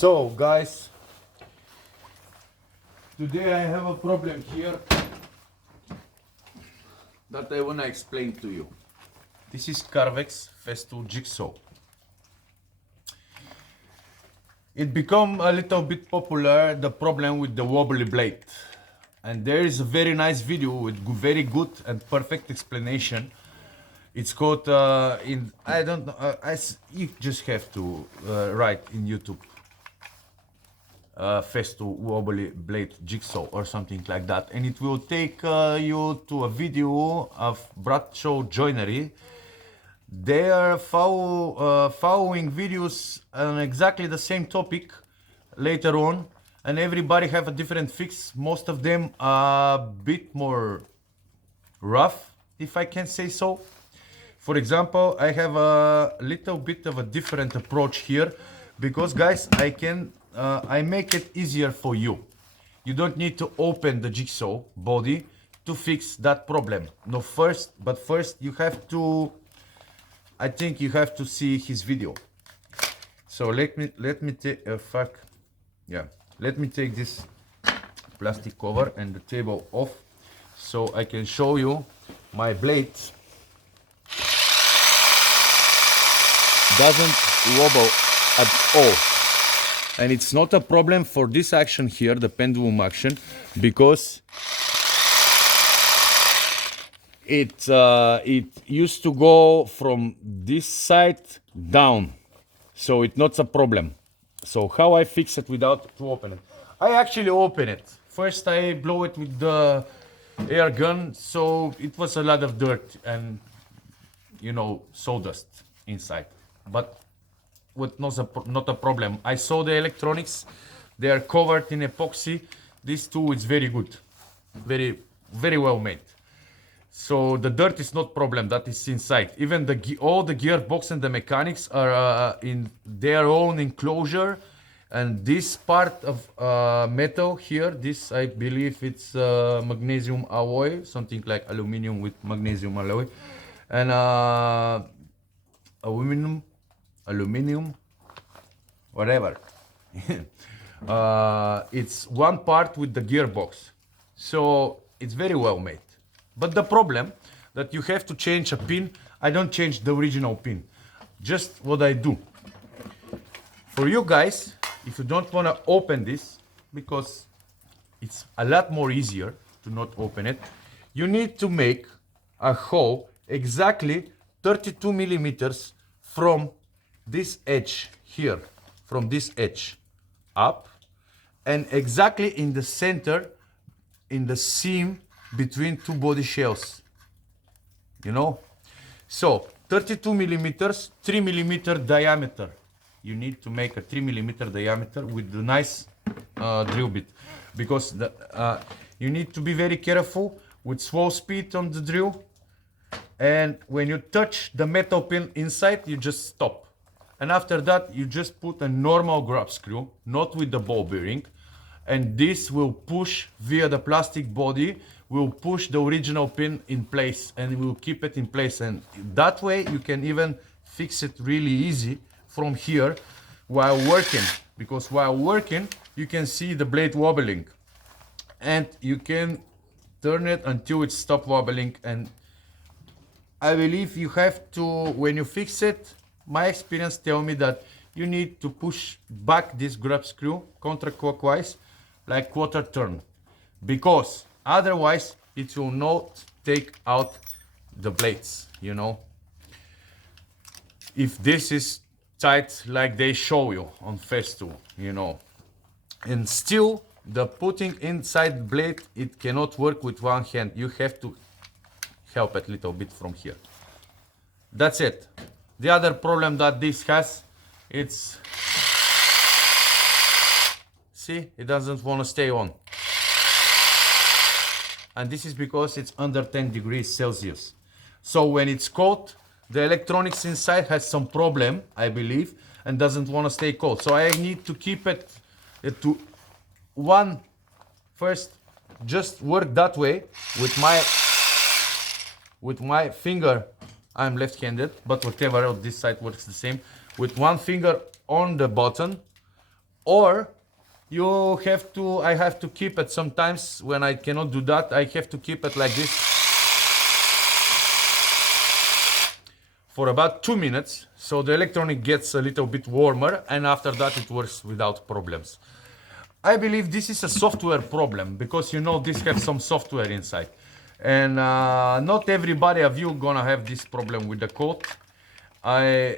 So guys, today I have a problem here that I want to explain to you. This is Carvex festool jigsaw. It become a little bit popular, the problem with the wobbly blade. And there is a very nice video with very good and perfect explanation. It's called I don't know, you just have to write in YouTube festool wobbly blade jigsaw or something like that, and it will take you to a video of Bradshaw joinery. They are following videos on exactly the same topic later on, and everybody have a different fix. Most of them are a bit more rough, if I can say so. For example, I have a little bit of a different approach here, because guys, I make it easier for you. You don't need to open the jigsaw body to fix that problem. No, first you have to, I think you have to see his video. So let me take let me take this plastic cover and the table off so I can show you my blades. Doesn't wobble at all, and it's not a problem for this action here, the pendulum action, because it used to go from this side down, so it's not a problem. So how I fix it without to open it? I actually open it first. I blow it with the air gun, so it was a lot of dirt and, you know, sawdust inside, but with not a problem. I saw the electronics, they are covered in epoxy. This too is very good, very well made. So the dirt is not problem, that is inside. Even all the gearbox and the mechanics are in their own enclosure. And this part of metal here, this I believe it's magnesium alloy, something like aluminum with magnesium alloy, and aluminum, whatever. It's one part with the gearbox, so it's very well made. But the problem that you have to change a pin. I don't change the original pin. Just what I do for you guys, if you don't want to open this, because it's a lot more easier to not open it, you need to make a hole exactly 32 millimeters from this edge here, from this edge up, and exactly in the center, in the seam between two body shells, you know. So 32 millimeters, 3 millimeter diameter. You need to make a 3 millimeter diameter with the nice drill bit, because you need to be very careful with slow speed on the drill, and when you touch the metal pin inside, you just stop. And after that, you just put a normal grab screw, not with the ball bearing, and this will push via the plastic body, will push the original pin in place, and will keep it in place. And that way you can even fix it really easy from here while working, because while working you can see the blade wobbling, and you can turn it until it stops wobbling. And I believe you have to, when you fix it, my experience tell me that you need to push back this grab screw counterclockwise, like quarter turn, because otherwise it will not take out the blades, you know. If this is tight like they show you on festool, you know. And still the putting inside blade, it cannot work with one hand. You have to help it a little bit from here. That's it. The other problem that this has, it's, see, it doesn't want to stay on. And this is because it's under 10 degrees Celsius. So when it's cold, the electronics inside has some problem, I believe, and doesn't want to stay cold. So I need to keep it to one first, just work that way with my finger. I'm left-handed, but whatever, this side works the same. With one finger on the button, or you have to, I have to keep it sometimes when I cannot do that. I have to keep it like this for about 2 minutes, so the electronic gets a little bit warmer, and after that it works without problems. I believe this is a software problem, because you know this has some software inside, and not everybody of you gonna have this problem with the code. I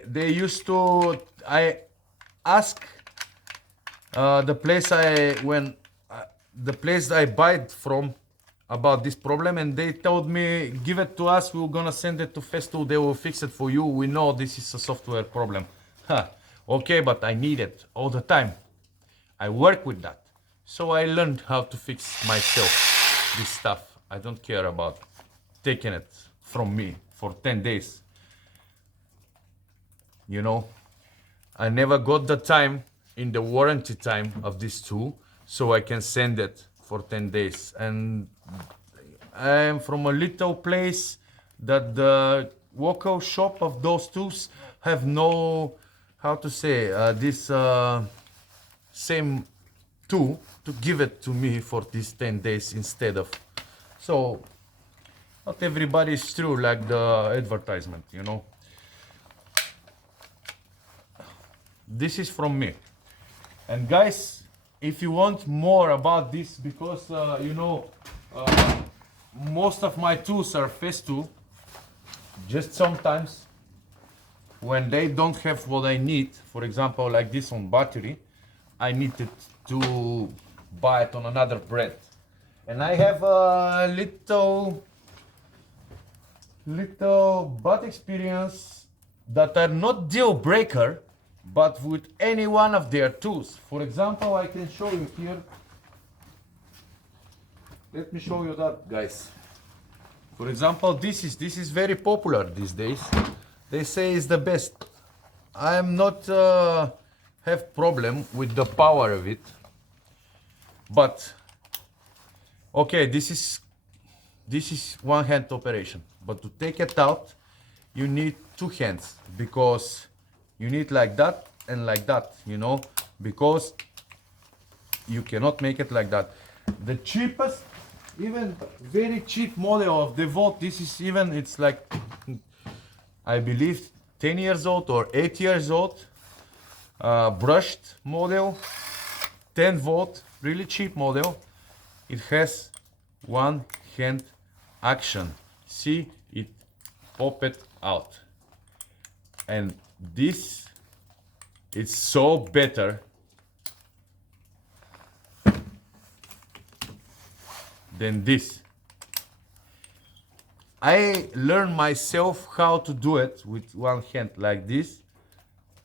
ask the place I buy it from about this problem, and they told me, give it to us, we're gonna send it to Festool, they will fix it for you, we know this is a software problem. Okay, but I need it all the time. I work with that, so I learned how to fix myself this stuff. I don't care about taking it from me for 10 days. You know, I never got the time in the warranty time of this tool, so I can send it for 10 days. And I am from a little place that the local shop of those tools have no, how to say, this same tool to give it to me for these 10 days instead of. So not everybody is true like the advertisement, you know. This is from me. And guys, if you want more about this, because you know, most of my tools are festool, just sometimes when they don't have what I need, for example like this on battery, I needed to buy it on another brand, and I have a little bad experience that are not deal breaker, but with any one of their tools. For example, I can show you here. Let me show you that, guys. For example, this is very popular these days. They say it's the best. I am not have problem with the power of it, but okay, this is one hand operation, but to take it out you need two hands, because you need like that and like that, you know, because you cannot make it like that. The cheapest, even very cheap model of the Volt, this is even, it's like, I believe 10 years old or 8 years old, brushed model, 10 volt, really cheap model. It has one hand action. See, it pop it out. And this, it's so better than this. I learned myself how to do it with one hand like this.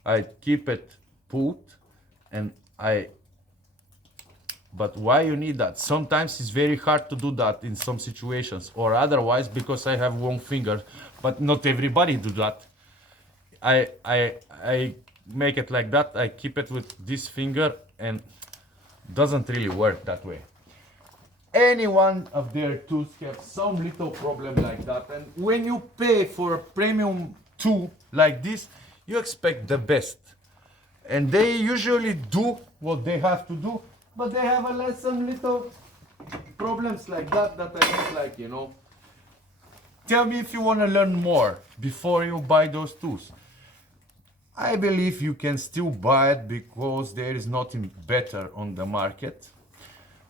I keep it put, and but why you need that? Sometimes it's very hard to do that in some situations, or otherwise, because I have one finger, but not everybody do that. I make it like that. I keep it with this finger, and doesn't really work that way. Any one of their tools have some little problem like that, and when you pay for a premium tool like this, you expect the best, and they usually do what they have to do, but they have some little problems like that that I don't like, you know. Tell me if you want to learn more before you buy those tools. I believe you can still buy it because there is nothing better on the market.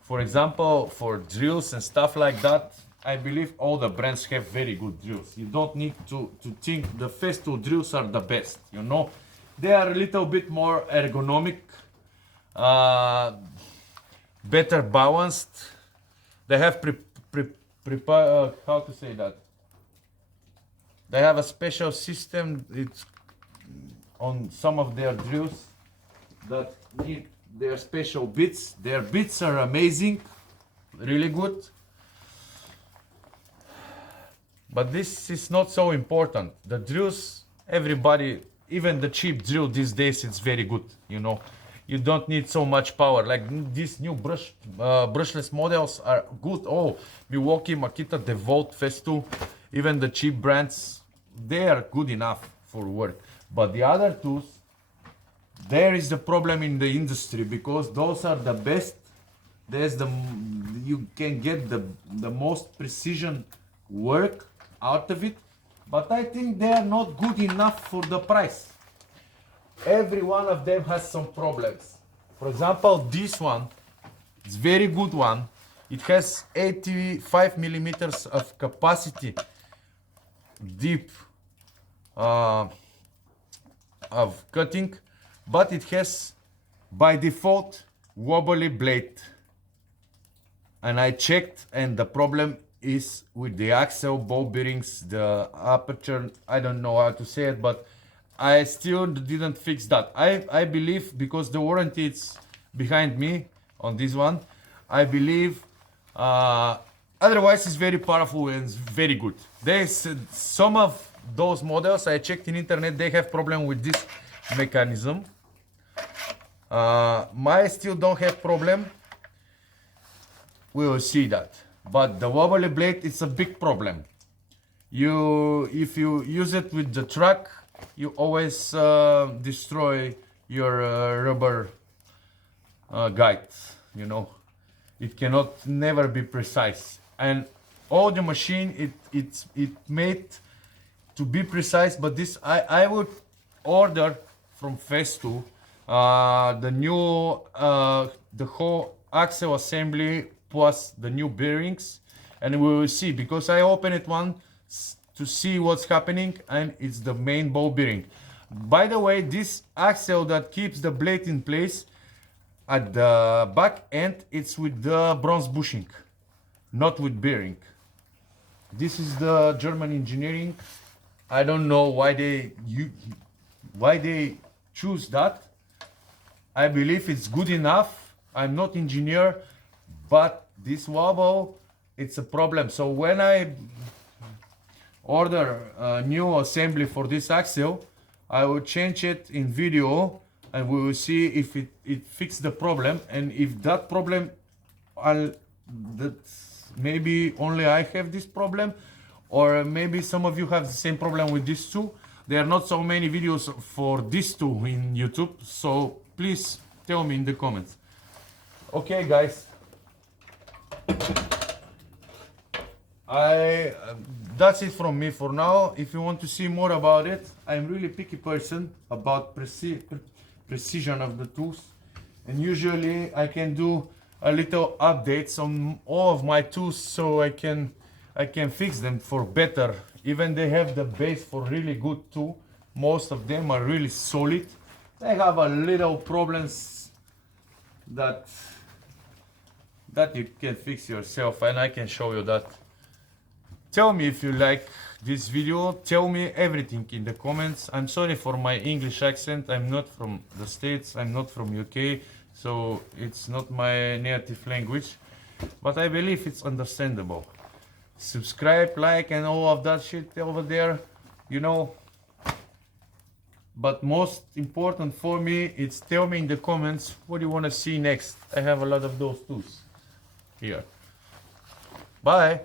For example, for drills and stuff like that, I believe all the brands have very good drills. You don't need to think the festool drills are the best, you know. They are a little bit more ergonomic, better balanced. They have how to say that? They have a special system. It's on some of their drills that need their special bits. Their bits are amazing, really good. But this is not so important. The drills, everybody, even the cheap drill these days, it's very good, you know. You don't need so much power. Like these new brushless models are good. Oh, Milwaukee, Makita, DeVault, Festool, even the cheap brands, they are good enough for work. But the other tools, there is the problem in the industry, because those are the best. There's you can get the most precision work out of it, but I think they are not good enough for the price. Every one of them has some problems. For example, this one, it's very good one. It has 85 millimeters of capacity, deep of cutting, but it has by default wobbly blade. And I checked, and the problem is with the axle, ball bearings, the aperture. I don't know how to say it, but I still didn't fix that. I believe, because the warranty is behind me on this one, I believe otherwise it's very powerful and it's very good. There's some of those models I checked in internet, they have problem with this mechanism. My still don't have problem. We will see that. But the wobbly blade, it's a big problem. If you use it with the truck, you always destroy your rubber guide. You know, it cannot never be precise. And all the machine, it's made to be precise. But this I would order from festool the new the whole axle assembly plus the new bearings, and we will see, because I open it once to see what's happening, and it's the main ball bearing. By the way, this axle that keeps the blade in place at the back end, it's with the bronze bushing, not with bearing. This is the German engineering. I don't know why they choose that. I believe it's good enough. I'm not engineer, but this wobble, it's a problem. So when I order a new assembly for this axle, I will change it in video, and we will see if it fixes the problem. And if that problem, that maybe only I have this problem, or maybe some of you have the same problem with this too. There are not so many videos for this too in YouTube, so please tell me in the comments. Okay guys, that's it from me for now. If you want to see more about it, I'm really picky person about precision of the tools, and usually I can do a little updates on all of my tools, so I can fix them for better. Even they have the base for really good too. Most of them are really solid. They have a little problems that you can fix yourself, and I can show you that. Tell me if you like this video. Tell me everything in the comments. I'm sorry for my English accent. I'm not from the States. I'm not from UK, so it's not my native language, but I believe it's understandable. Subscribe, like, and all of that shit over there, you know. But most important for me, it's tell me in the comments what you want to see next. I have a lot of those tools here. Bye.